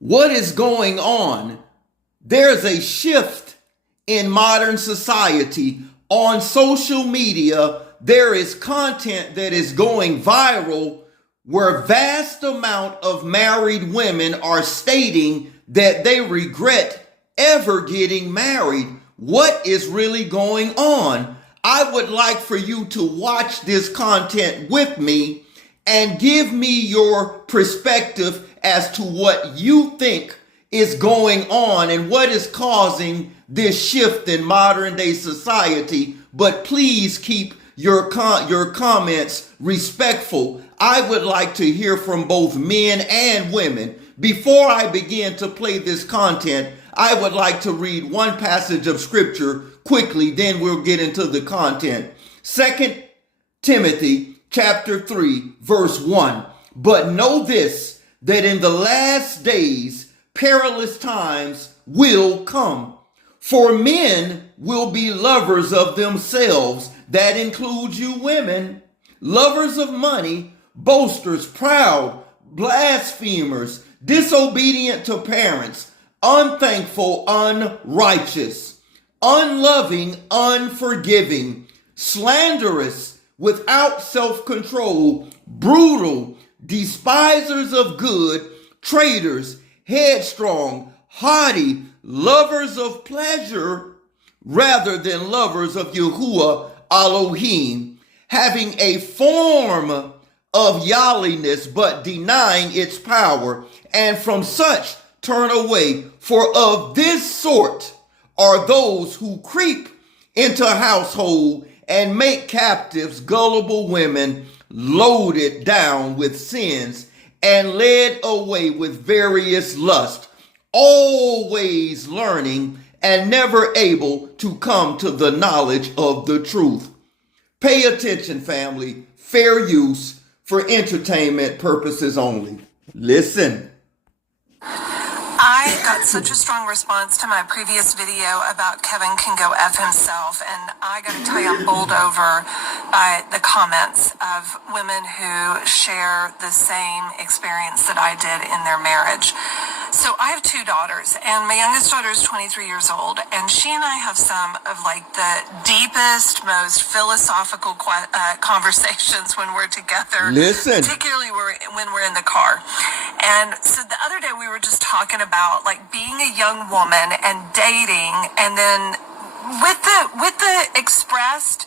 What is going on? There's a shift in modern society. On social media, there is content that is going viral where vast amount of married women are stating that they regret ever getting married. What is really going on? I would like for you to watch this content with me and give me your perspective as to what you think is going on and what is causing this shift in modern day society. But please keep your comments respectful. I would like to hear from both men and women. Before I begin to play this content, I would like to read one passage of scripture quickly, then we'll get into the content. 2 Timothy chapter 3, verse 1. But know this, that in the last days perilous times will come. For men will be lovers of themselves. That includes you women. Lovers of money, boasters, proud, blasphemers, disobedient to parents, unthankful, unrighteous, unloving, unforgiving, slanderous, without self-control, brutal, despisers of good, traitors, headstrong, haughty, lovers of pleasure rather than lovers of Yahuwah Elohim, having a form of godliness but denying its power, and from such turn away. For of this sort are those who creep into a household and make captives gullible women, loaded down with sins and led away with various lusts, always learning and never able to come to the knowledge of the truth. Pay attention, family. Fair use for entertainment purposes only. Listen. I got such a strong response to my previous video about Kevin can go F himself, and I got to tell you, I'm bowled over by the comments of women who share the same experience that I did in their marriage. So I have two daughters, and my youngest daughter is 23 years old, and she and I have some of like the deepest, most philosophical conversations when we're together. Listen. Particularly when we're in the car. And so the other day we were just talking about like being a young woman and dating, and then with the expressed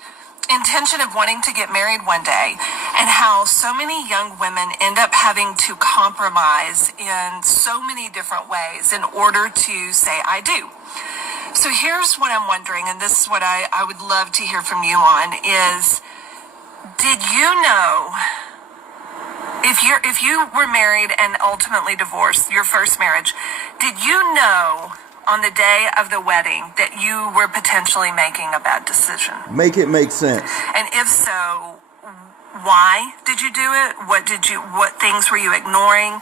intention of wanting to get married one day, and how so many young women end up having to compromise in so many different ways in order to say I do. So here's what I'm wondering, and this is what I would love to hear from you on, is did you know, if you were married and ultimately divorced, your first marriage, did you know on the day of the wedding that you were potentially making a bad decision? Make it make sense. And if so, why did you do it? What things were you ignoring?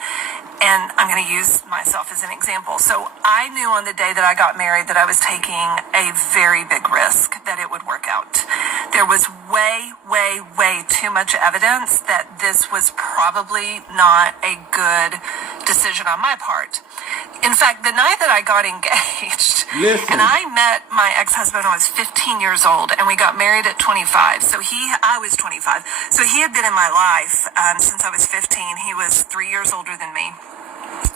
And I'm going to use myself as an example. So I knew on the day that I got married that I was taking a very big risk that it would work out. There was way, way, way too much evidence that this was probably not a good decision on my part. In fact, the night that I got engaged, and I met my ex-husband when I was 15 years old, and we got married at 25. So I was 25. So he had been in my life since I was 15. He was 3 years older than me.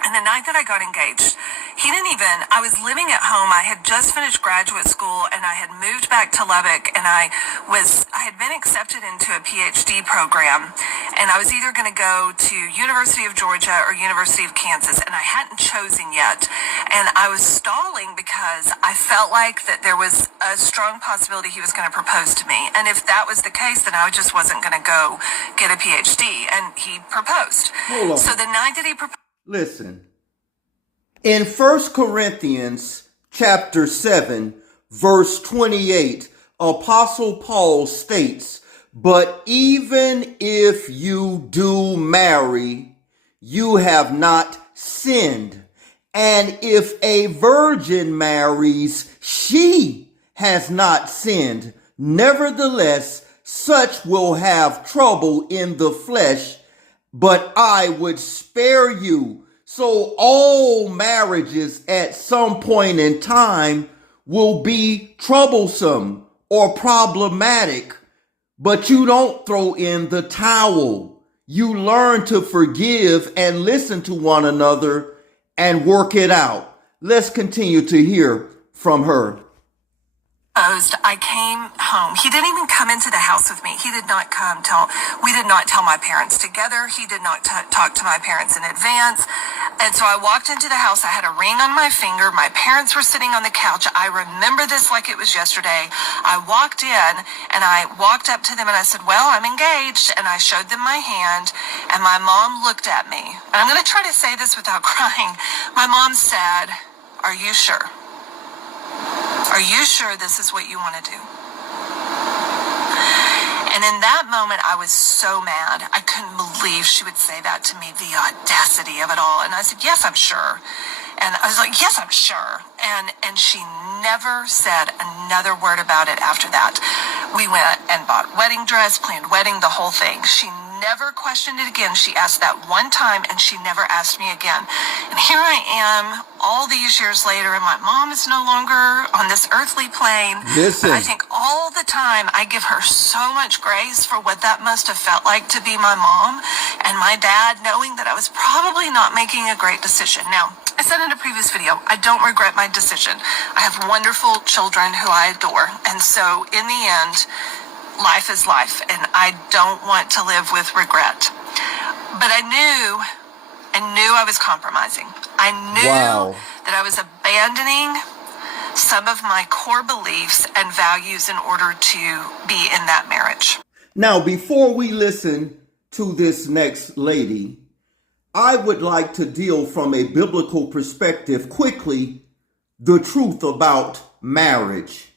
And the night that I got engaged, I was living at home. I had just finished graduate school, and I had moved back to Lubbock, and I had been accepted into a PhD program, and I was either going to go to University of Georgia or University of Kansas, and I hadn't chosen yet. And I was stalling because I felt like that there was a strong possibility he was going to propose to me. And if that was the case, then I just wasn't going to go get a PhD. And he proposed. Hold on. So the night that he proposed, listen, in 1 Corinthians chapter 7, verse 28, Apostle Paul states, but even if you do marry, you have not sinned. And if a virgin marries, she has not sinned. Nevertheless, such will have trouble in the flesh, but I would spare you. So all marriages at some point in time will be troublesome or problematic, but you don't throw in the towel. You learn to forgive and listen to one another and work it out. Let's continue to hear from her. I came home. He didn't even come into the house with me. He did not come we did not tell my parents together. He did not talk to my parents in advance. And so I walked into the house. I had a ring on my finger. My parents were sitting on the couch. I remember this like it was yesterday. I walked in and I walked up to them and I said, well, I'm engaged. And I showed them my hand and my mom looked at me. And I'm going to try to say this without crying. My mom said, are you sure? Are you sure this is what you want to do? And in that moment, I was so mad. I couldn't believe she would say that to me, the audacity of it all. And I said, yes, I'm sure. And I was like, yes, I'm sure. And she never said another word about it after that. We went and bought wedding dress, planned wedding, the whole thing. She never questioned it again. She asked that one time and she never asked me again. And here I am all these years later and my mom is no longer on this earthly plane. Listen. But I think all the time I give her so much grace for what that must have felt like to be my mom and my dad, knowing that I was probably not making a great decision. Now, I said in a previous video, I don't regret my decision. I have wonderful children who I adore. And so in the end, life is life, and I don't want to live with regret. But I knew I was compromising. I knew that I was abandoning some of my core beliefs and values in order to be in that marriage. Now, before we listen to this next lady, I would like to deal from a biblical perspective quickly the truth about marriage.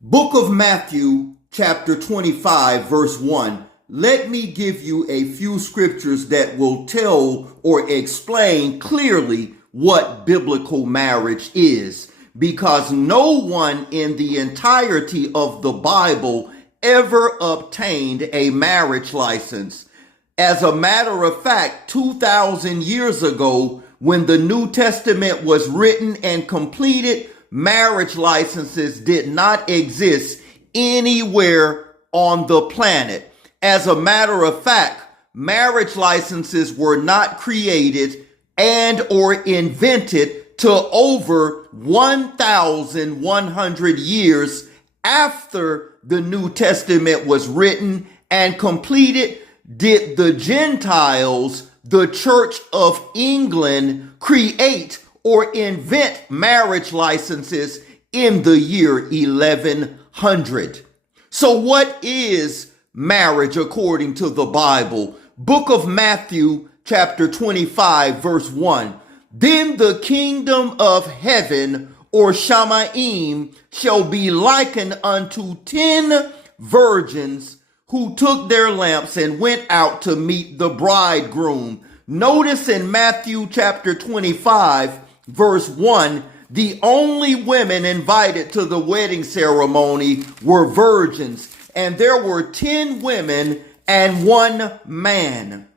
Book of Matthew, chapter 25, verse 1. Let me give you a few scriptures that will tell or explain clearly what biblical marriage is, because no one in the entirety of the Bible ever obtained a marriage license. As a matter of fact, 2,000 years ago, when the New Testament was written and completed, marriage licenses did not exist anywhere on the planet. As a matter of fact, marriage licenses were not created and or invented till over 1,100 years after the New Testament was written and completed. Did the Gentiles, the Church of England, create or invent marriage licenses in the year 1100? So what is marriage according to the Bible? Book of Matthew, chapter 25, verse 1. Then the kingdom of heaven, or Shamaim, shall be likened unto 10 virgins who took their lamps and went out to meet the bridegroom. Notice in Matthew chapter 25, verse 1, the only women invited to the wedding ceremony were virgins, and there were 10 women and 1 man.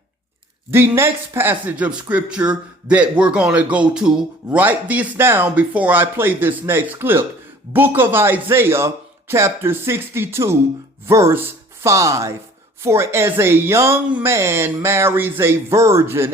The next passage of scripture that we're going to go to, write this down before I play this next clip. Book of Isaiah, chapter 62, verse 5. For as a young man marries a virgin,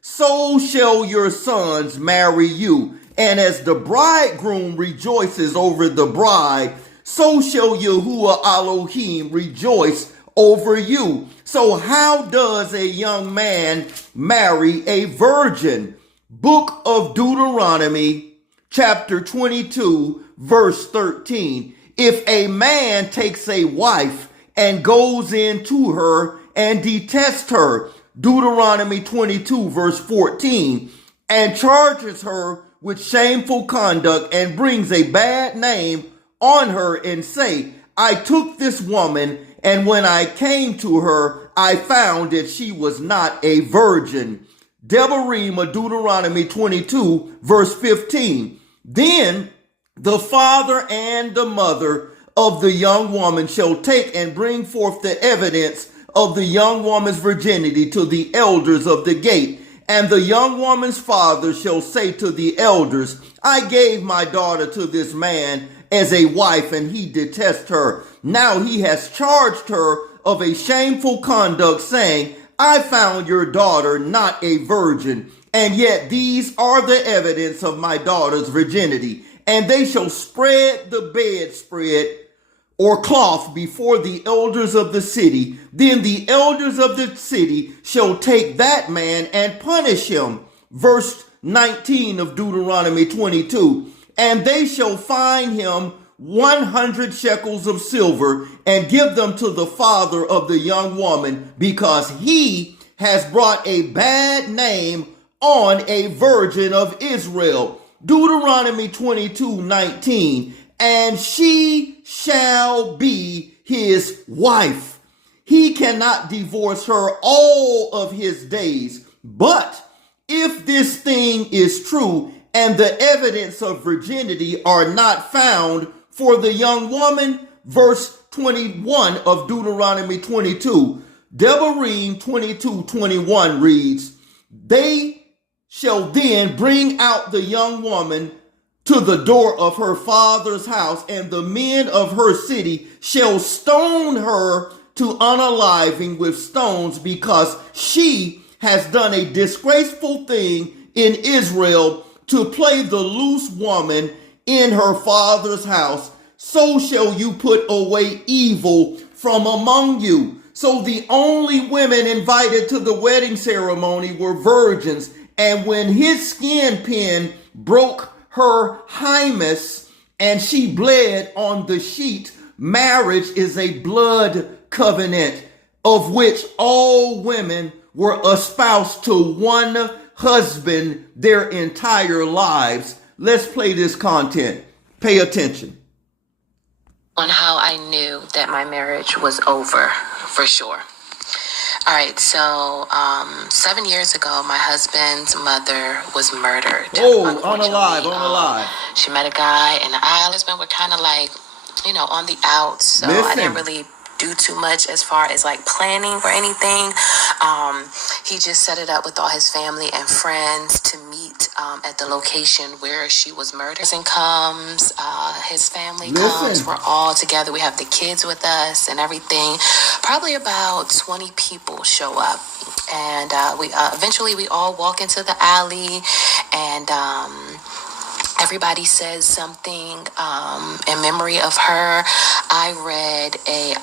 so shall your sons marry you. And as the bridegroom rejoices over the bride, so shall Yahuwah Elohim rejoice over you. So how does a young man marry a virgin? Book of Deuteronomy, chapter 22, verse 13. If a man takes a wife and goes into her and detests her, Deuteronomy 22, verse 14, and charges her with shameful conduct and brings a bad name on her and say, I took this woman, and when I came to her, I found that she was not a virgin. Devarim of Deuteronomy 22, verse 15. Then the father and the mother of the young woman shall take and bring forth the evidence of the young woman's virginity to the elders of the gate. And the young woman's father shall say to the elders, I gave my daughter to this man as a wife, and he detests her. Now he has charged her of a shameful conduct, saying, I found your daughter not a virgin. And yet these are the evidence of my daughter's virginity. And they shall spread the bedspread or cloth before the elders of the city. Then the elders of the city shall take that man and punish him. Verse 19 of Deuteronomy 22. And they shall fine him 100 shekels of silver and give them to the father of the young woman, because he has brought a bad name on a virgin of Israel. Deuteronomy 22:19. And she shall be his wife. He cannot divorce her all of his days. But if this thing is true and the evidence of virginity are not found for the young woman, verse 21 of Deuteronomy 22, Devarim 22:21 reads, they shall then bring out the young woman to the door of her father's house, and the men of her city shall stone her to unaliving with stones, because she has done a disgraceful thing in Israel to play the loose woman in her father's house. So shall you put away evil from among you. So the only women invited to the wedding ceremony were virgins. And when his skin pin broke her hymus and she bled on the sheet, marriage is a blood covenant of which all women were espoused to one husband their entire lives. Let's play this content. Pay attention. On how I knew that my marriage was over, for sure. All right, so 7 years ago, my husband's mother was murdered. Oh, unalive. She met a guy, and I and husband were kind of like, on the outs. So I didn't really do too much as far as like planning for anything. He just set it up with all his family and friends to meet at the location where she was murdered. And comes, his family comes, we're all together. We have the kids with us and everything. Probably about 20 people show up. And we eventually we all walk into the alley, and everybody says something in memory of her. I read a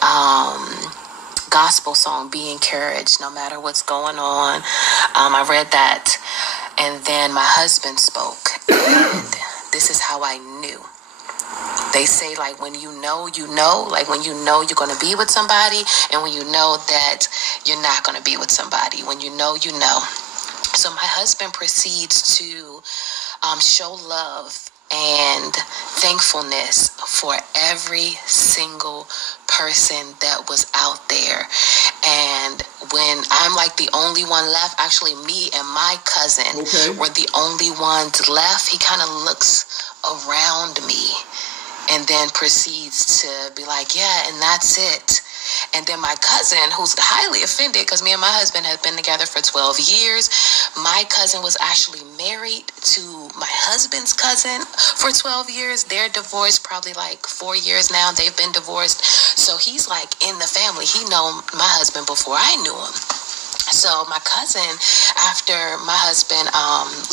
gospel song, Be Encouraged, no matter what's going on. I read that, and then my husband spoke, and this is how I knew. They say, like, when you know, like when you know you're going to be with somebody, and when you know that you're not going to be with somebody, when you know, you know. So my husband proceeds to show love and thankfulness for every single person that was out there. And when I'm like the only one left, actually me and my cousin were the only ones left, he kind of looks around me and then proceeds to be like, yeah, and that's it. And then my cousin, who's highly offended because me and my husband have been together for 12 years. My cousin was actually married to my husband's cousin for 12 years. They're divorced probably like 4 years now. They've been divorced. So he's like in the family. He known my husband before I knew him. So my cousin, after my husband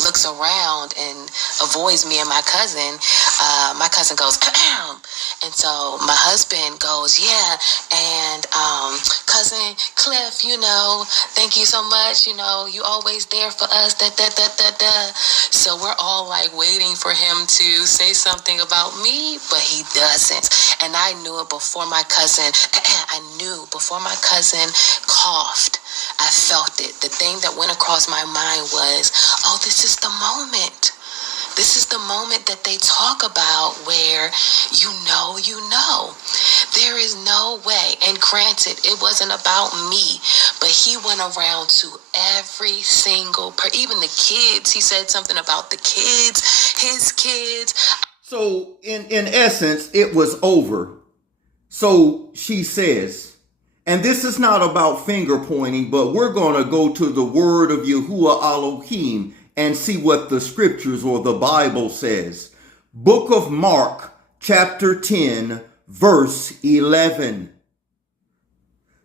looks around and avoids me and my cousin goes, and so my husband goes, yeah, and cousin Cliff, thank you so much, you always there for us, So we're all like waiting for him to say something about me, but he doesn't. And I knew it before my cousin, before my cousin coughed. I felt it. The thing that went across my mind was, oh, this is the moment. This is the moment that they talk about where you know. There is no way. And granted, it wasn't about me, but he went around to every single even the kids. He said something about the kids, his kids. So in essence, it was over. So she says, And this is not about finger pointing, but we're going to go to the word of Yahuwah Elohim and see what the scriptures or the Bible says. Book of Mark, chapter 10, verse 11.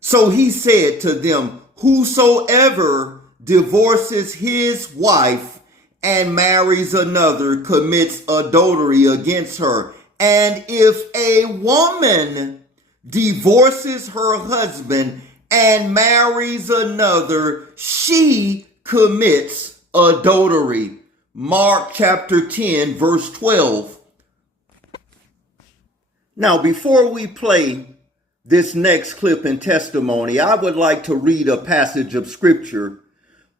So he said to them, whosoever divorces his wife and marries another commits adultery against her. And if a woman divorces her husband and marries another, she commits adultery. Mark chapter 10, verse 12. Now, before we play this next clip and testimony, I would like to read a passage of scripture.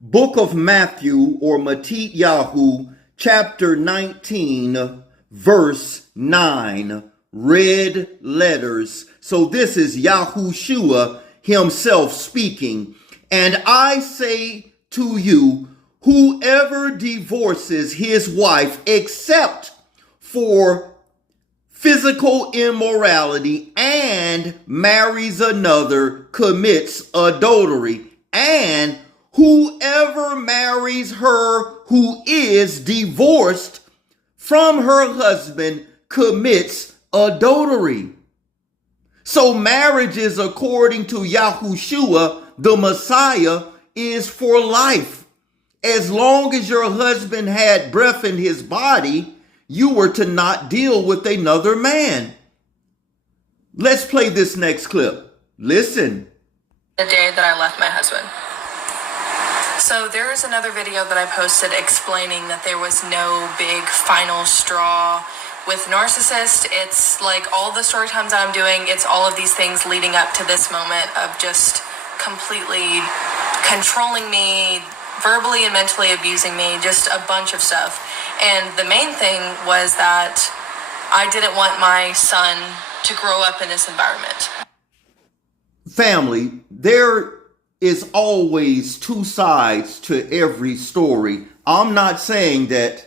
Book of Matthew or Matityahu, chapter 19, verse 9. Red letters. So this is Yahushua himself speaking. And I say to you, whoever divorces his wife except for physical immorality and marries another commits adultery. And whoever marries her who is divorced from her husband commits adultery. So marriages, according to Yahushua, the Messiah, is for life. As long as your husband had breath in his body, you were to not deal with another man. Let's play this next clip. Listen. The day that I left my husband. So there is another video that I posted explaining that there was no big final straw with narcissist. It's like all the story times that I'm doing, it's all of these things leading up to this moment of just completely controlling me, verbally and mentally abusing me, just a bunch of stuff. And the main thing was that I didn't want my son to grow up in this environment. Family, there is always two sides to every story. I'm not saying that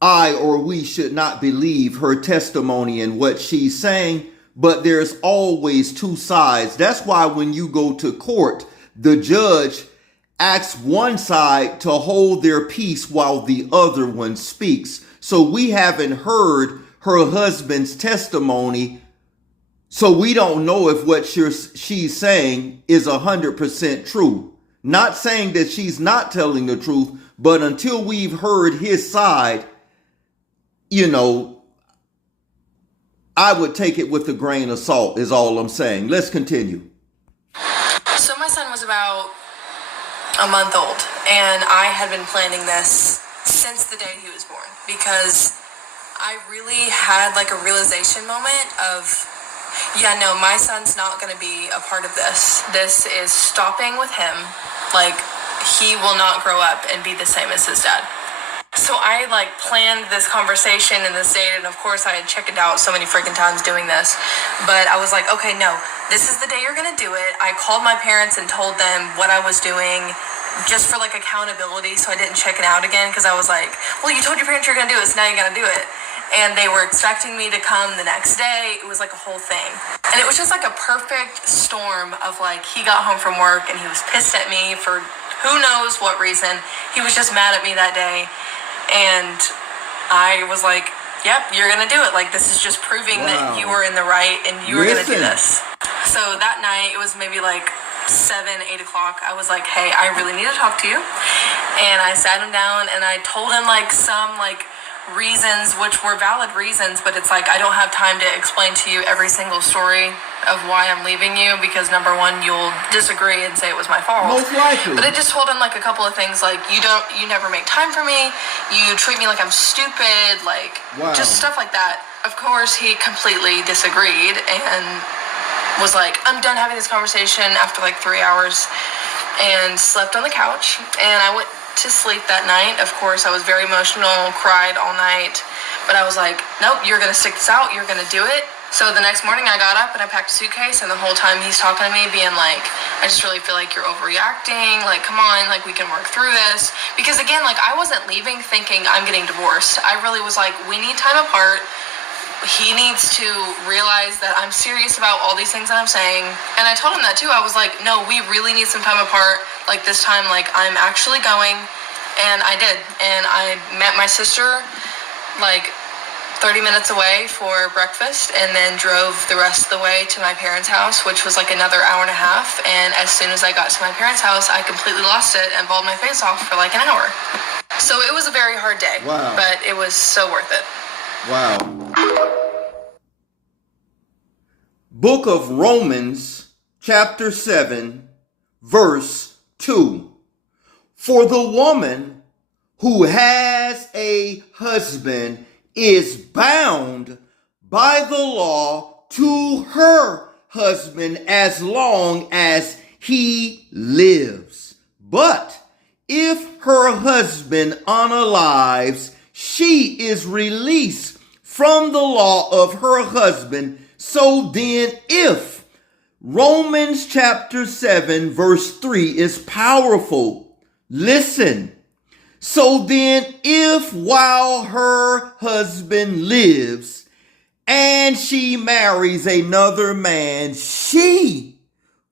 I or we should not believe her testimony and what she's saying, but there's always two sides. That's why when you go to court, the judge asks one side to hold their peace while the other one speaks. So we haven't heard her husband's testimony, so we don't know if what she's saying is 100% true. Not saying that she's not telling the truth, but until we've heard his side, you know, I would take it with a grain of salt is all I'm saying. Let's continue. So my son was about a month old, and I had been planning this since the day he was born, because I really had like a realization moment of, yeah, no, my son's not going to be a part of this. This is stopping with him. Like, he will not grow up and be the same as his dad. So I like planned this conversation and this date, and of course I had chickened out so many freaking times doing this, but I was like, okay, no, this is the day you're gonna do it. I called my parents and told them what I was doing, just for like accountability, so I didn't chicken out again, because I was like, well, you told your parents you're gonna do it, so now you gotta do it. And they were expecting me to come the next day. It was like a whole thing, and it was just like a perfect storm of like, he got home from work and he was pissed at me for who knows what reason. He was just mad at me that day. And I was like, yep, you're going to do it. Like, this is just proving that you were in the right and you were going to do this. So that night, it was maybe like 7, 8 o'clock. I was like, hey, I really need to talk to you. And I sat him down and I told him like some like reasons, which were valid reasons, but it's like, I don't have time to explain to you every single story of why I'm leaving you, because number one, you'll disagree and say it was my fault. Most likely. But I just told him like a couple of things, like, you never make time for me, you treat me like I'm stupid, like, just stuff like that. Of course, he completely disagreed and was like, I'm done having this conversation after like 3 hours, and slept on the couch. And I went to sleep that night. Of course, I was very emotional, cried all night, but I was like, nope, you're gonna stick this out, you're gonna do it. So the next morning I got up and I packed a suitcase, and the whole time he's talking to me being like, I just really feel like you're overreacting, like, come on, like, we can work through this. Because again, like, I wasn't leaving thinking I'm getting divorced. I really was like, we need time apart. he needs to realize that I'm serious about all these things that I'm saying. And I told him that too. I was like, no, we really need some time apart. Like this time, like I'm actually going. And I did. And I met my sister like 30 minutes away for breakfast and then drove the rest of the way to my parents' house, which was like another hour and a half. And as soon as I got to my parents' house, I completely lost it and bawled my face off for like an hour. So it was a very hard day. Wow. But it was so worth it. Wow. Book of Romans, chapter 7, verse 2. For the woman who has a husband is bound by the law to her husband as long as he lives. But if her husband unalives, she is released from the law of her husband. So then, if Romans chapter 7 verse 3 is powerful, listen. So then, if while her husband lives and she marries another man, she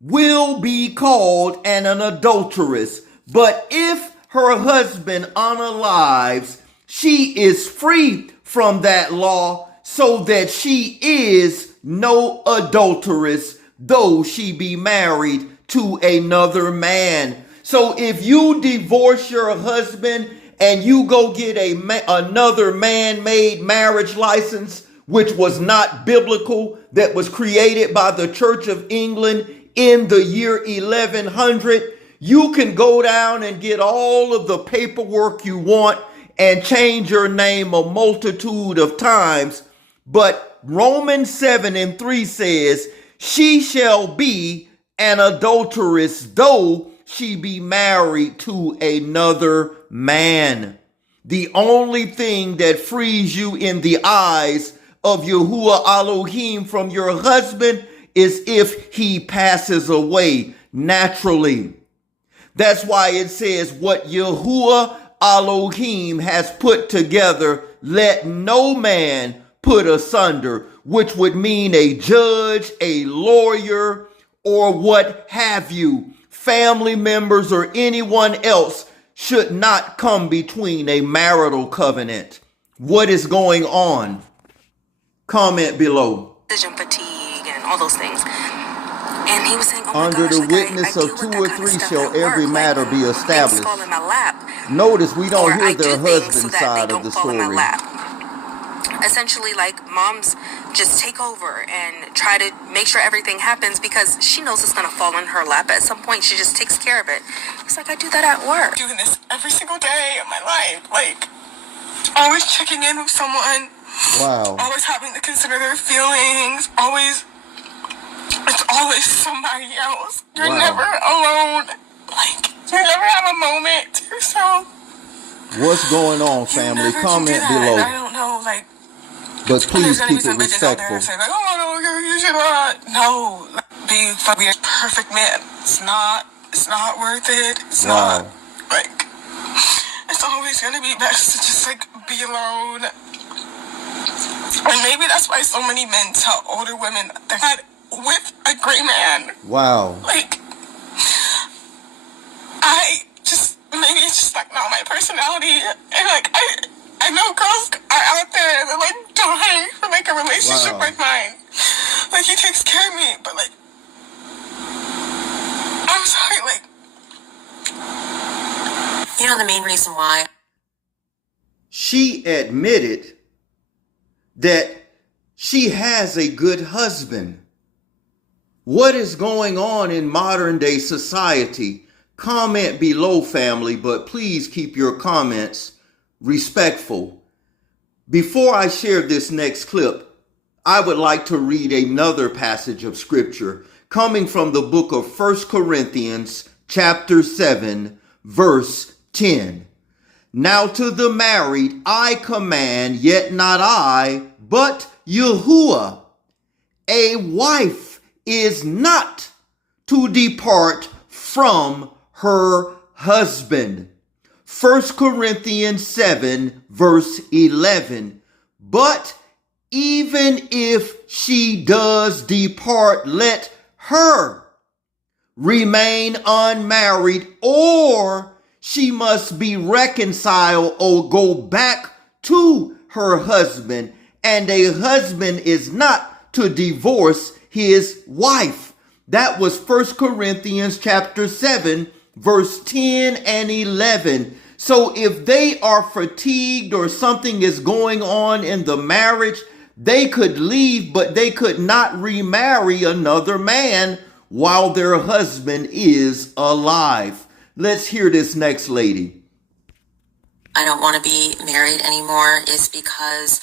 will be called an adulteress. But if her husband unalives, she is free from that law, so that she is no adulteress, though she be married to another man. So if you divorce your husband and you go get another man-made marriage license, which was not biblical, that was created by the Church of England in the year 1100, you can go down and get all of the paperwork you want and change your name a multitude of times. But Romans 7 and 3 says, she shall be an adulteress, though she be married to another man. The only thing that frees you in the eyes of Yahuwah Elohim from your husband is if he passes away naturally. That's why it says, what Yahuwah Elohim has put together, let no man put asunder, which would mean a judge, a lawyer, or what have you. Family members or anyone else should not come between a marital covenant. What is going on? Comment below. Decision fatigue and all those things. And he was saying, oh my Under gosh, the like witness I of deal two with or that kind of three stuff shall at every work. matter be Things established. fall in my lap. Notice we don't Or hear I their do things so husband that side they of the don't fall in my story. lap. Essentially, like, moms just take over and try to make sure everything happens because she knows it's going to fall in her lap at some point. She just takes care of it. It's like, I do that at work. Doing this every single day of my life. Like, always checking in with someone. Wow. Always having to consider their feelings. It's always somebody else. You're never alone. Like, you never have a moment to yourself. What's going on, family? Comment below. I don't know, like, but please there's gonna keep be some it bitches out there respectful. and say like, oh no, you should not. No, be a perfect man. It's not worth it. It's not. Like, it's always gonna be best to just like be alone. And maybe that's why so many men tell older women they're not with a great man. Wow. Like, maybe it's just like not my personality. And like, I know girls are out there and they're like dying for like a relationship like mine. Like, he takes care of me, but like, I'm sorry, like. You know the main reason why? She admitted that she has a good husband. What is going on in modern day society? Comment below, family, but please keep your comments respectful. Before I share this next clip, I would like to read another passage of scripture coming from the book of 1 Corinthians chapter 7, verse 10. Now to the married I command, yet not I, but Yahuwah. A wife is not to depart from her husband. 1 Corinthians 7, verse 11. But even if she does depart, let her remain unmarried, or she must be reconciled or go back to her husband, and a husband is not to divorce his wife. That was 1 Corinthians chapter 7, verse 10 and 11. So if they are fatigued or something is going on in the marriage, they could leave, but they could not remarry another man while their husband is alive. Let's hear this next lady. I don't want to be married anymore is because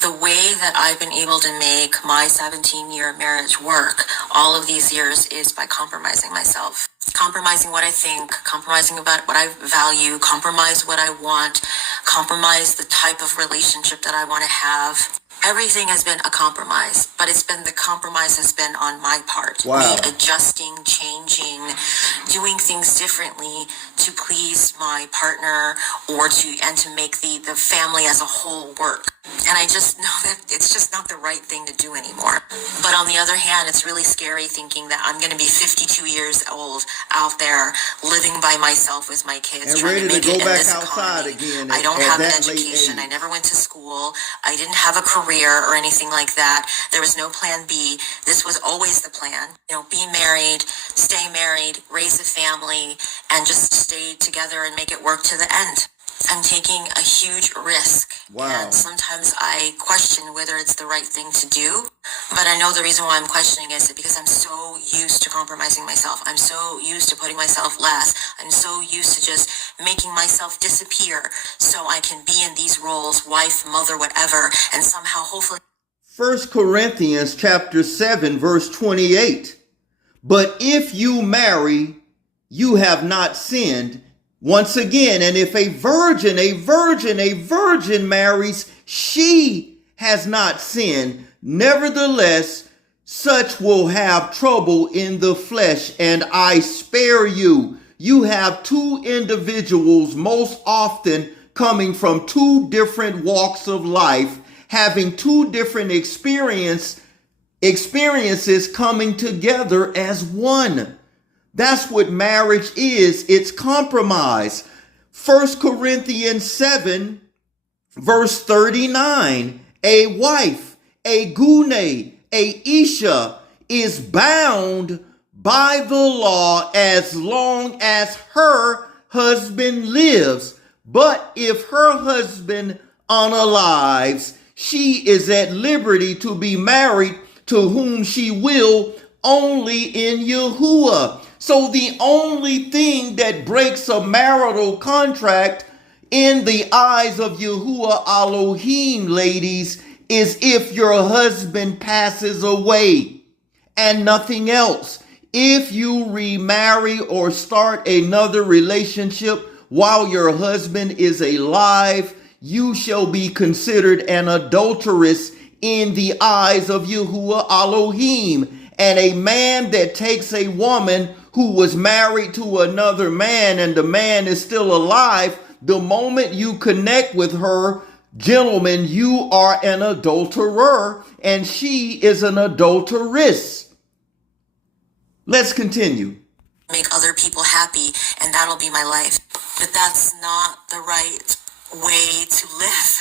the way that I've been able to make my 17-year marriage work all of these years is by compromising myself. Compromising what I think, compromising about what I value, compromise what I want, compromise the type of relationship that I want to have. Everything has been a compromise, but the compromise has been on my part. Wow. Me adjusting, changing, doing things differently to please my partner and to make the family as a whole work. And I just know that it's just not the right thing to do anymore. But on the other hand, it's really scary thinking that I'm going to be 52 years old out there living by myself with my kids, and trying to make it in this outside economy. again. I don't have an education. I never went to school. I didn't have a career or anything like that. There was no plan B. This was always the plan. Be married, stay married, raise a family, and just stay together and make it work to the end. I'm taking a huge risk. Wow. And sometimes I question whether it's the right thing to do. But I know the reason why I'm questioning is because I'm so used to compromising myself. I'm so used to putting myself last. I'm so used to just making myself disappear so I can be in these roles, wife, mother, whatever, and somehow hopefully. 1 Corinthians chapter 7, verse 28. But if you marry, you have not sinned. Once again, and if a virgin marries, she has not sinned. Nevertheless, such will have trouble in the flesh, and I spare you. You have two individuals most often coming from two different walks of life, having two different experiences coming together as one. That's what marriage is. It's compromise. 1 Corinthians 7, verse 39. A wife, a gune, a isha is bound by the law as long as her husband lives. But if her husband unalives, she is at liberty to be married to whom she will, only in Yahuwah. So the only thing that breaks a marital contract in the eyes of Yahuwah Elohim, ladies, is if your husband passes away and nothing else. If you remarry or start another relationship while your husband is alive, you shall be considered an adulteress in the eyes of Yahuwah Elohim. And a man that takes a woman who was married to another man and the man is still alive, the moment you connect with her, gentlemen, you are an adulterer and she is an adulteress. Let's continue. Make other people happy, and that'll be my life. But that's not the right way to live.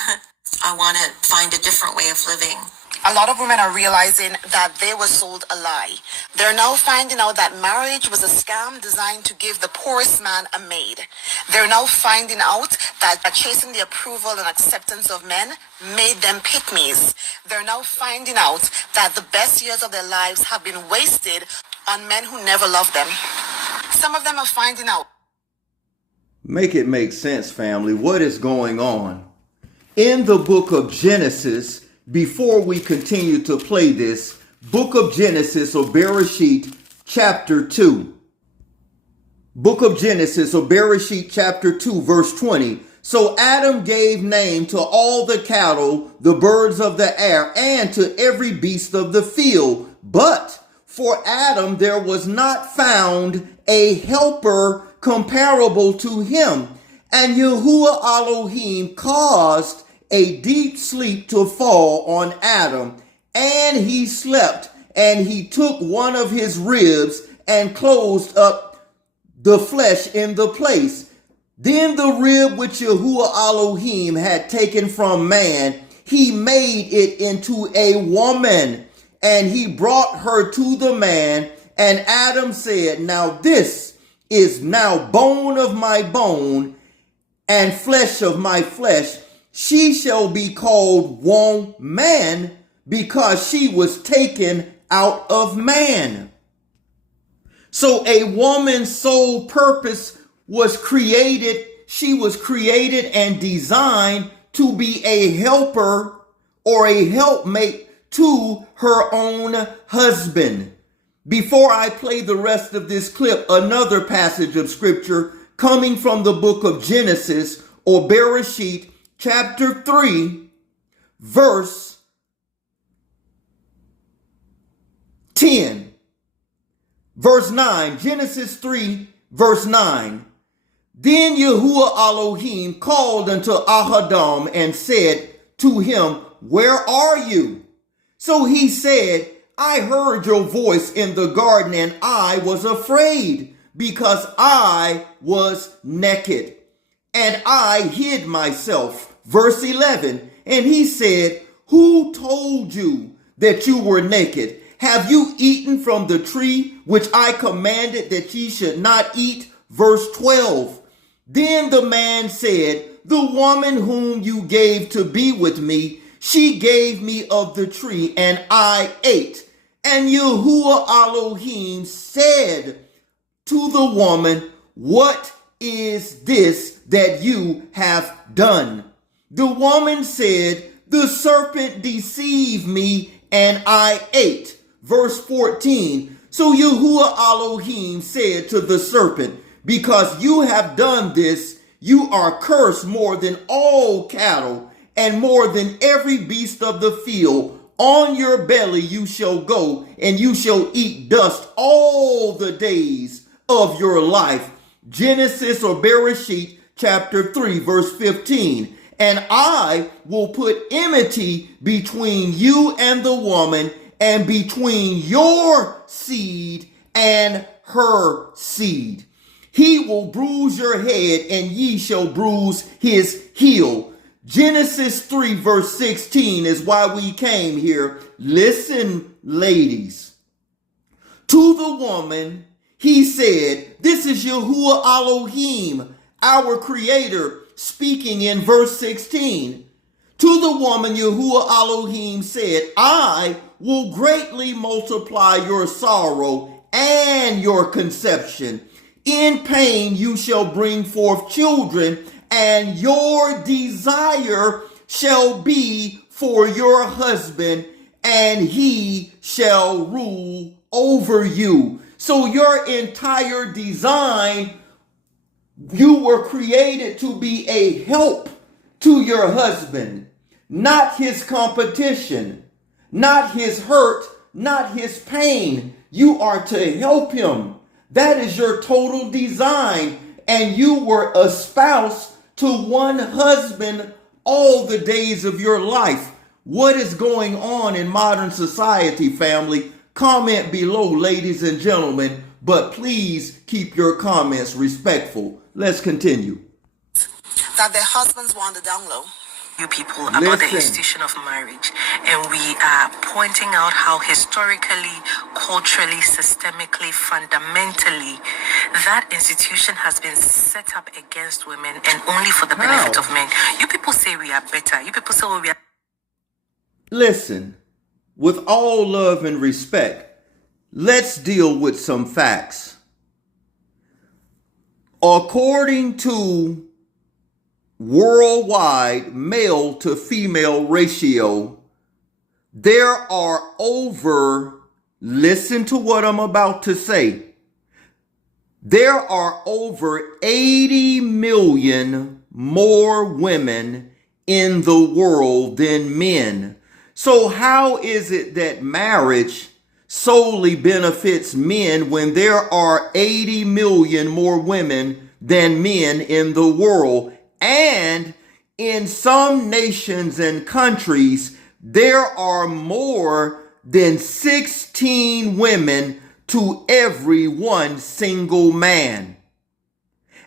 I want to find a different way of living. A lot of women are realizing that they were sold a lie. They're now finding out that marriage was a scam designed to give the poorest man a maid. They're now finding out that chasing the approval and acceptance of men made them pick-me's. They're now finding out that the best years of their lives have been wasted on men who never loved them. Some of them are finding out. Make it make sense, family. What is going on? In the book of Genesis, before we continue to play this, book of Genesis or Bereshit chapter 2. Book of Genesis or Bereshit chapter 2 verse 20. So Adam gave name to all the cattle, the birds of the air, and to every beast of the field. But for Adam there was not found a helper comparable to him. And Yahuwah Elohim caused a deep sleep to fall on Adam, and he slept, and he took one of his ribs and closed up the flesh in the place. Then the rib which Yahuwah Elohim had taken from man, he made it into a woman, and he brought her to the man. And Adam said, now this is now bone of my bone and flesh of my flesh. She shall be called woman, because she was taken out of man. So a woman's sole purpose was created. She was created and designed to be a helper or a helpmate to her own husband. Before I play the rest of this clip, another passage of scripture coming from the book of Genesis or Bereshit, chapter 3, verse 10. Verse 9, Genesis 3, verse 9. Then Yahuwah Elohim called unto Ahadam and said to him, where are you? So he said, I heard your voice in the garden, and I was afraid, because I was naked, and I hid myself. Verse 11, and he said, who told you that you were naked? Have you eaten from the tree which I commanded that ye should not eat? Verse 12, then the man said, the woman whom you gave to be with me, she gave me of the tree, and I ate. And Yahuwah Elohim said to the woman, what is this that you have done? The woman said, the serpent deceived me, and I ate. Verse 14, so Yahuwah Elohim said to the serpent, because you have done this, you are cursed more than all cattle, and more than every beast of the field. On your belly you shall go, and you shall eat dust all the days of your life. Genesis or Bereshit chapter 3 verse 15. And I will put enmity between you and the woman, and between your seed and her seed. He will bruise your head, and ye shall bruise his heel. Genesis 3 verse 16 is why we came here. Listen, ladies. To the woman, he said, this is Yahuwah Elohim, our creator, speaking in verse 16. To the woman, Yahuwah Elohim said, I will greatly multiply your sorrow and your conception. In pain you shall bring forth children, and your desire shall be for your husband, and he shall rule over you. So your entire design, you were created to be a help to your husband, not his competition, not his hurt, not his pain. You are to help him. That is your total design. And you were a spouse to one husband all the days of your life. What is going on in modern society, family? Comment below, ladies and gentlemen, but please keep your comments respectful. Let's continue. That their husbands want the down low. You people about the institution of marriage, and we are pointing out how historically, culturally, systemically, fundamentally that institution has been set up against women and only for the benefit of men. You people say we are better. You people say we are. Listen, with all love and respect, let's deal with some facts. According to worldwide male to female ratio, there are over, listen to what I'm about to say, there are over 80 million more women in the world than men. So how is it that marriage solely benefits men when there are 80 million more women than men in the world? And In some nations and countries, there are more than 16 women to every one single man.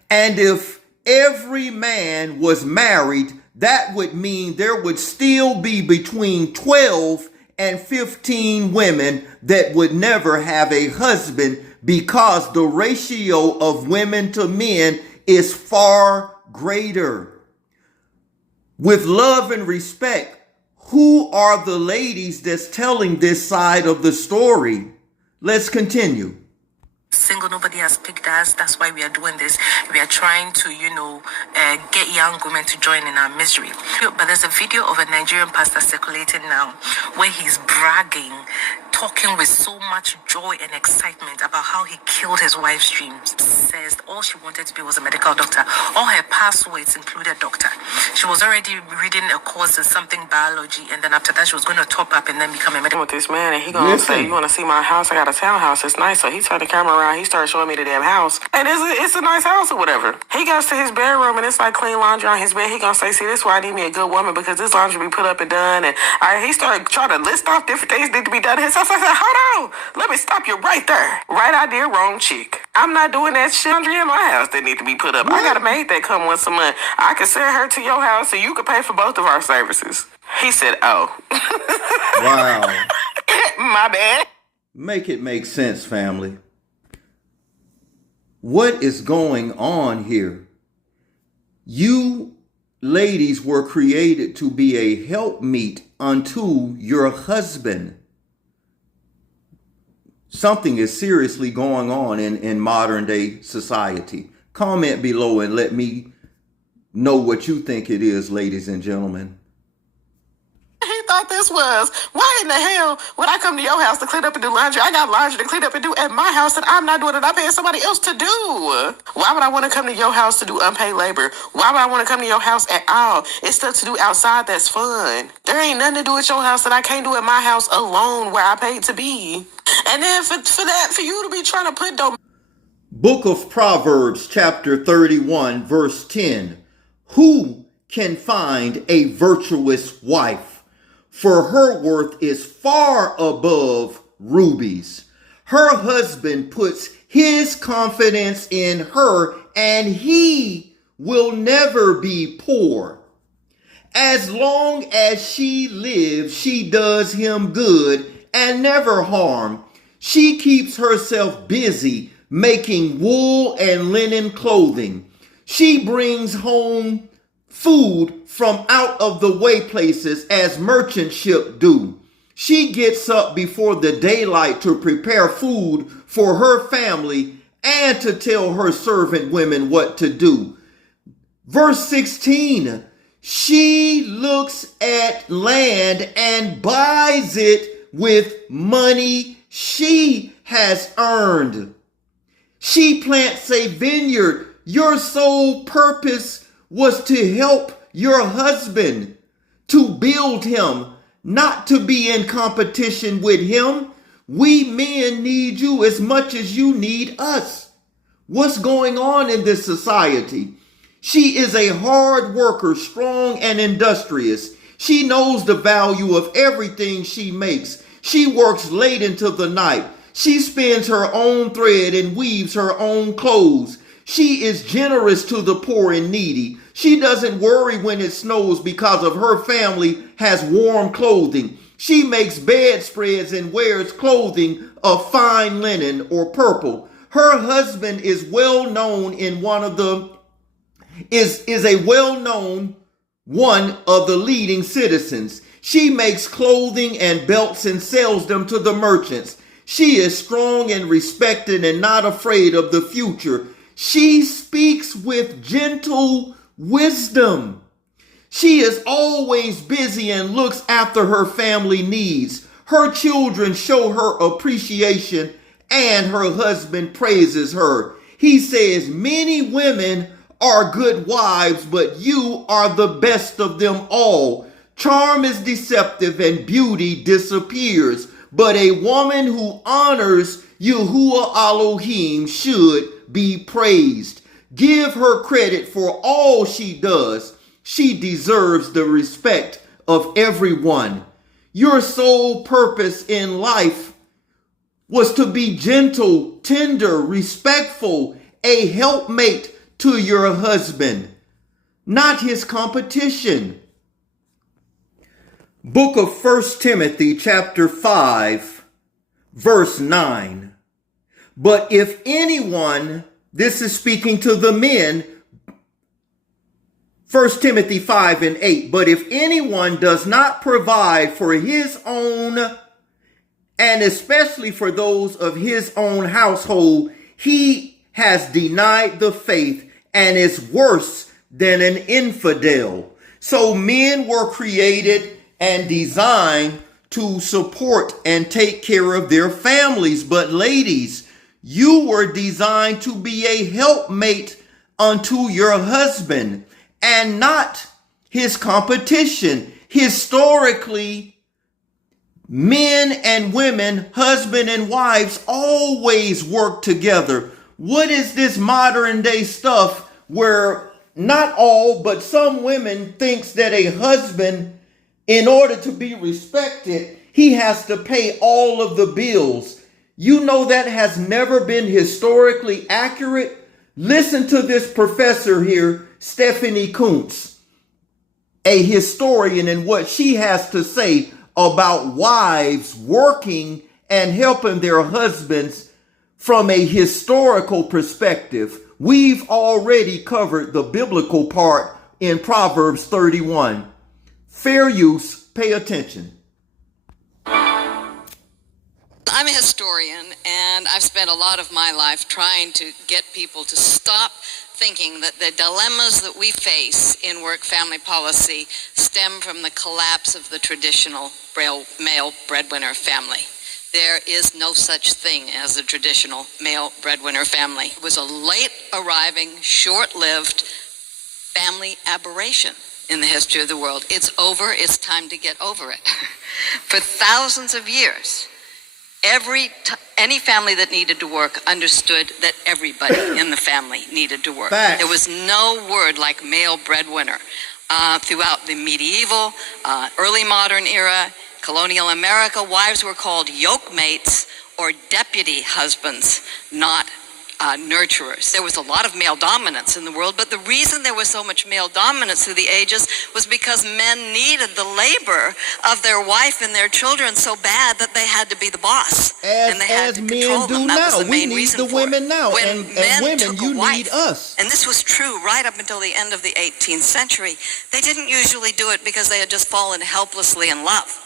And if every man was married, that would mean there would still be between 12 and 15 women that would never have a husband, because the ratio of women to men is far greater. With love and respect, who are the ladies that's telling this side of the story? Let's continue. Single, nobody has picked us. That's why we are doing this. We are trying to, get young women to join in our misery. But there's a video of a Nigerian pastor circulating now where he's bragging, talking with so much joy and excitement about how he killed his wife's dreams. Says all she wanted to be was a medical doctor. All her passwords included doctor. She was already reading a course in something biology, and then after that she was going to top up and then become a medical. With this man, and he gonna say, "You want to see my house? I got a townhouse. It's nice." So he turned the camera around. He started showing me the damn house, and it's a nice house or whatever. He goes to his bedroom, and it's like clean laundry on his bed. He gonna say, "See, this is why I need me a good woman, because this laundry be put up and done." And he started trying to list off different things that need to be done in his house. I said, "Hold on, let me stop you right there. Right idea, wrong chick. I'm not doing that shit laundry in my house that need to be put up. I got a maid that come once a month. I can send her to your house, and you can pay for both of our services." He said, "Oh, Wow. my bad." Make it make sense, family. What is going on here? You ladies were created to be a helpmeet unto your husband. Something is seriously going on in modern day society. Comment below and let me know what you think it is, ladies and gentlemen. He thought this was, why in the hell would I come to your house to clean up and do laundry? I got laundry to clean up and do at my house that I'm not doing, that I'm paying somebody else to do. Why would I want to come to your house to do unpaid labor? Why would I want to come to your house at all? It's stuff to do outside that's fun. There ain't nothing to do at your house that I can't do at my house alone where I paid to be. And then for you to be trying to put Book of Proverbs, chapter 31, verse 10. Who can find a virtuous wife? For her worth is far above rubies. Her husband puts his confidence in her, and he will never be poor. As long as she lives, she does him good and never harm. She keeps herself busy making wool and linen clothing. She brings home food from out of the way places as merchant ship do. She gets up before the daylight to prepare food for her family and to tell her servant women what to do. Verse 16, she looks at land and buys it with money she has earned. She plants a vineyard. Your sole purpose was to help your husband, to build him, not to be in competition with him. We men need you as much as you need us. What's going on in this society? She is a hard worker, strong and industrious. She knows the value of everything she makes. She works late into the night. She spins her own thread and weaves her own clothes. She is generous to the poor and needy. She doesn't worry when it snows because of her family has warm clothing. She makes bedspreads and wears clothing of fine linen or purple. Her husband is well known in one of the leading citizens. She makes clothing and belts and sells them to the merchants. She is strong and respected and not afraid of the future. She speaks with gentle wisdom. She is always busy and looks after her family needs. Her children show her appreciation and her husband praises her. He says, many women are good wives, but you are the best of them all. Charm is deceptive and beauty disappears, but a woman who honors Yahuwah Elohim should be praised. Give her credit for all she does. She deserves the respect of everyone. Your sole purpose in life was to be gentle, tender, respectful, a helpmate to your husband, not his competition. Book of 1 Timothy chapter 5, verse 9. But if anyone, this is speaking to the men, 1 Timothy 5 and 8. But if anyone does not provide for his own, and especially for those of his own household, he has denied the faith and is worse than an infidel. So men were created and designed to support and take care of their families. But ladies, you were designed to be a helpmate unto your husband and not his competition. Historically, men and women, husband and wives, always work together. What is this modern day stuff where not all, but some women thinks that a husband, in order to be respected, he has to pay all of the bills? You know that has never been historically accurate. Listen to this professor here, Stephanie Kuntz, a historian, and what she has to say about wives working and helping their husbands from a historical perspective. We've already covered the biblical part in Proverbs 31. Fair use, pay attention. I'm a historian, and I've spent a lot of my life trying to get people to stop thinking that the dilemmas that we face in work-family policy stem from the collapse of the traditional male breadwinner family. There is no such thing as a traditional male breadwinner family. It was a late arriving, short-lived family aberration in the history of the world. It's over. It's time to get over it. For thousands of years, any family that needed to work understood that everybody in the family needed to work. Facts. There was no word like male breadwinner. Throughout the medieval, early modern era, colonial America, wives were called yoke mates or deputy husbands, not nurturers. There was a lot of male dominance in the world, but the reason there was so much male dominance through the ages was because men needed the labor of their wife and their children so bad that they had to be the boss. And they had to control them. That was the main reason for it. We need the women now. And women, you need us. And this was true right up until the end of the 18th century. They didn't usually do it because they had just fallen helplessly in love.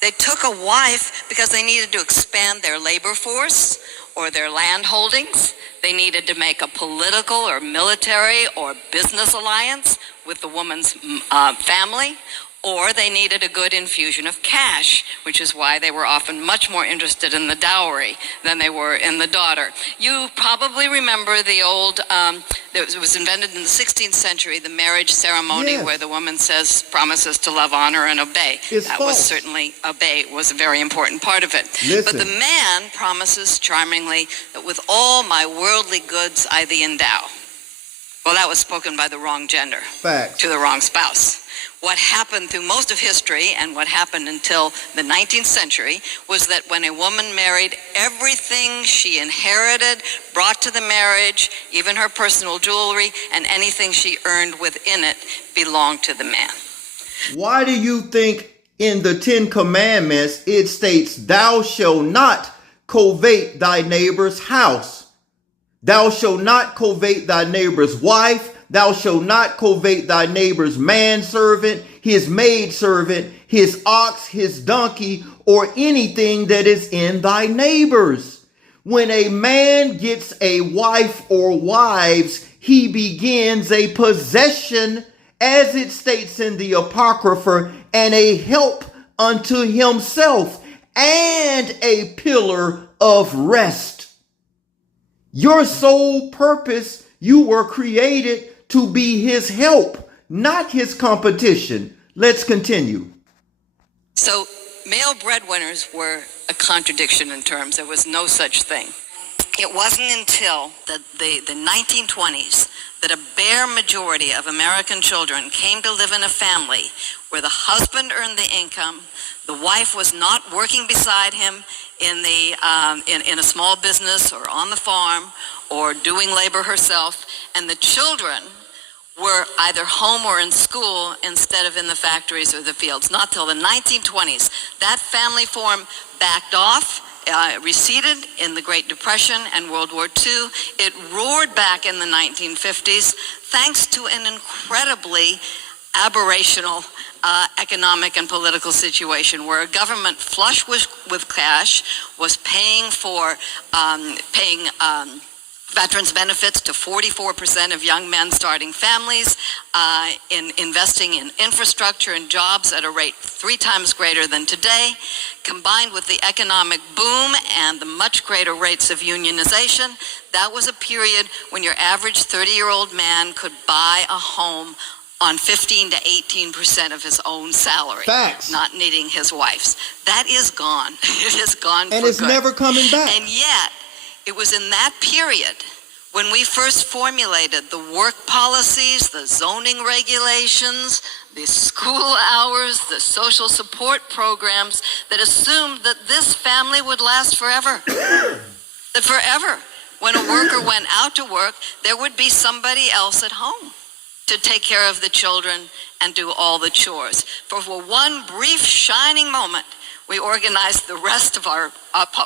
They took a wife because they needed to expand their labor force or their land holdings. They needed to make a political or military or business alliance with the woman's family, or they needed a good infusion of cash, which is why they were often much more interested in the dowry than they were in the daughter. You probably remember the old, it was invented in the 16th century, the marriage ceremony, yes, where the woman promises to love, honor, and obey. That was certainly, obey was a very important part of it. Listen. But the man promises charmingly that with all my worldly goods I thee endow. Well, that was spoken by the wrong gender. Facts. To the wrong spouse. What happened through most of history and what happened until the 19th century was that when a woman married, everything she inherited, brought to the marriage, even her personal jewelry, and anything she earned within it belonged to the man. Why do you think in the 10 Commandments it states, thou shalt not covet thy neighbor's house? Thou shalt not covet thy neighbor's wife. Thou shalt not covet thy neighbor's manservant, his maidservant, his ox, his donkey, or anything that is in thy neighbor's. When a man gets a wife or wives, he begins a possession, as it states in the Apocrypha, and a help unto himself, and a pillar of rest. Your sole purpose, you were created to be his help, not his competition. Let's continue. So male breadwinners were a contradiction in terms. There was no such thing. It wasn't until the 1920s that a bare majority of American children came to live in a family where the husband earned the income, the wife was not working beside him in a small business or on the farm or doing labor herself, and the children were either home or in school instead of in the factories or the fields. Not till the 1920s. That family form backed off, receded in the Great Depression and World War II. It roared back in the 1950s thanks to an incredibly aberrational economic and political situation where a government flush with cash was paying for veterans benefits to 44% of young men starting families, in investing in infrastructure and jobs at a rate 3 times greater than today, combined with the economic boom and the much greater rates of unionization. That was a period when your average 30-year-old man could buy a home on 15 to 18% of his own salary. Facts. Not needing his wife's. That is gone. It is gone And for it's good. never coming back. And yet, it was in that period when we first formulated the work policies, the zoning regulations, the school hours, the social support programs that assumed that this family would last forever. That forever, when a worker went out to work, there would be somebody else at home to take care of the children and do all the chores. For one brief shining moment, we organized the rest of our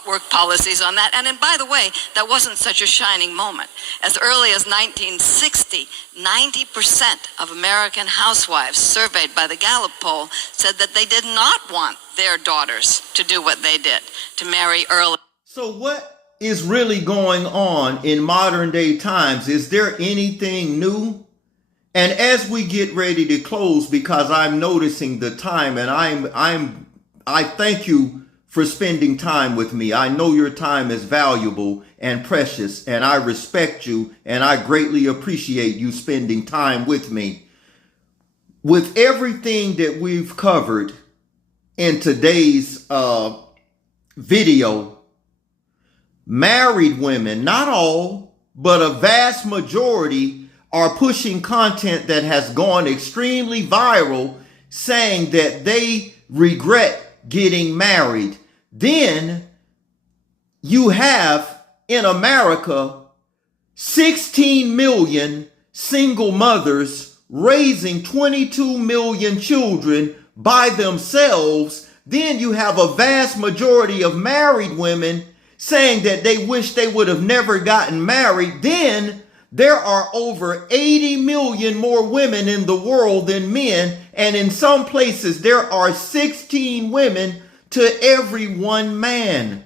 work policies on that. And by the way, that wasn't such a shining moment. As early as 1960, 90% of American housewives surveyed by the Gallup poll said that they did not want their daughters to do what they did, to marry early. So what is really going on in modern day times? Is there anything new? And as we get ready to close, because I'm noticing the time, and I thank you for spending time with me. I know your time is valuable and precious, and I respect you, and I greatly appreciate you spending time with me. With everything that we've covered in today's video, married women, not all, but a vast majority, are pushing content that has gone extremely viral, saying that they regret getting married. Then you have in America 16 million single mothers raising 22 million children by themselves. Then you have a vast majority of married women saying that they wish they would have never gotten married. Then there are over 80 million more women in the world than men, and in some places there are 16 women to every 1 man.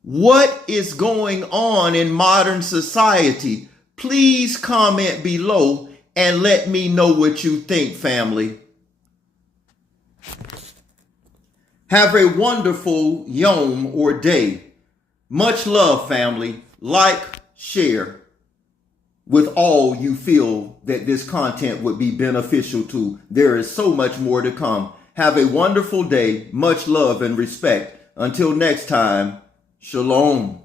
What is going on in modern society? Please comment below and let me know what you think, family. Have a wonderful yom or day. Much love, family. Like, share with all you feel that this content would be beneficial to. There is so much more to come. Have a wonderful day. Much love and respect. Until next time, shalom.